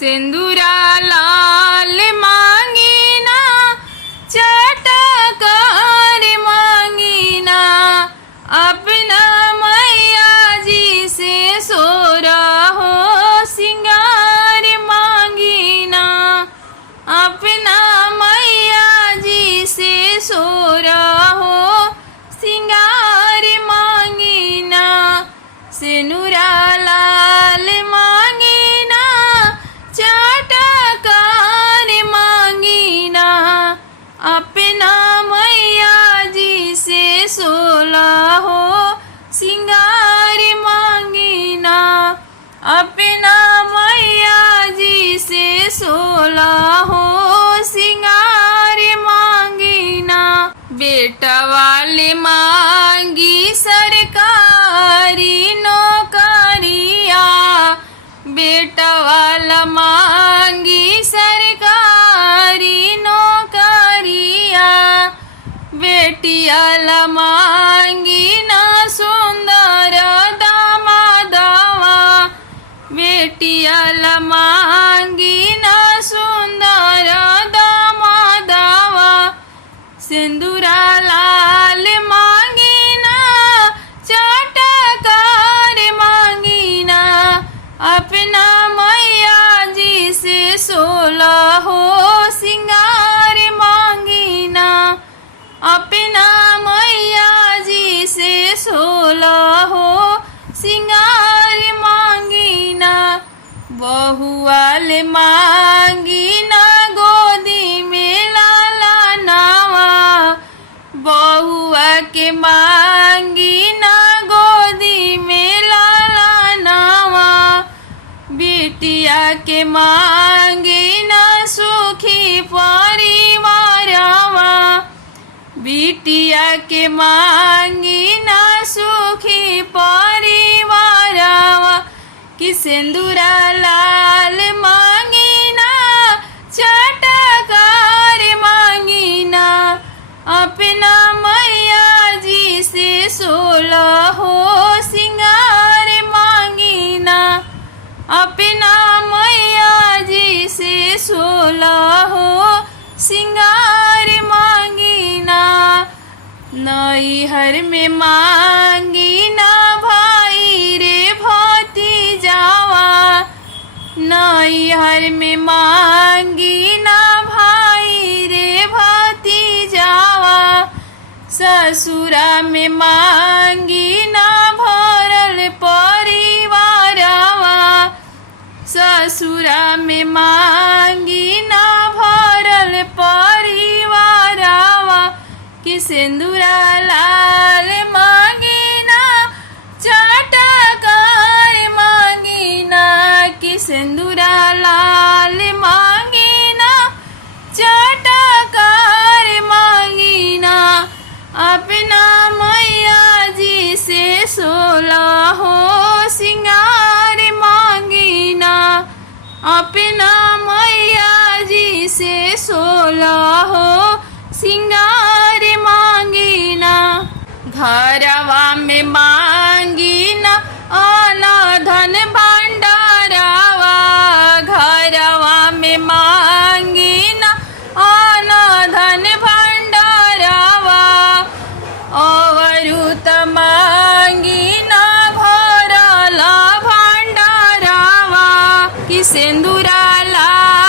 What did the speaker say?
सिंदूरा लाल मांगीना चटकार मांगीना अपना मैया जी से सोरा हो सिंगार मांगीना अपना मैया जी से सोरा हो सिंगार मांगीना सिंदूरा लाल मांगीना चटकार मांगीना अपना मैया जी से सोला हो सिंगार मांगीना अपना मैया जी से सोला हो सिंगार मांगीना बेटा वाले मांगी सरकारी नौकरिया बेटा वाला मांगी सरकारी नौकरिया बेटियाला मांगी ना सुंदर दामादवा बेटियाला मांगी ना सुंदर दामादवा सिंदूरा लाल मांगीना चटकार मांगीना अपना मैया जी से सोला हो सिंगार मांगीना अपना मैया जी से सोला हो सिंगार मांगीना बहुआल मांगीना गोदी में लाला नावा बहुआ के मांगीना गोदी में लाला नावा बिटिया के मांगीना सुखी परिवारवा बिटिया के मांगीना सुखी परिवारवा कि सिंदूरा लाल मांगीना चटकार मांगीना अपना मैया जी से सोला हो सिंगार मांगीना अपना मैया जी से सोला हो सिंगार मांगीना नैहर में मांगीना भाई रे भतीजावा नैहर में मांगीना भाई रे भतीजावा ससुरा में मांगीना भरल परिवारवा ससुरा में मांगीना भरल परिवारवा कि सिंदूरा लाल मांगीना चटकार मांगीना कि सिंदूरा लाल मांगीना चटकार मांगीना अपना मैया जी से सोला हो सिंगार मांगीना अपना मैया जी से सोला हो सिंगार मांगीना घरवा में मांगीना आना धन भंडारावा घरवा में मांगीना आना धन भंडारावा अवरुत मांगीना भरला भंडारावा कि सिंदूरा लाल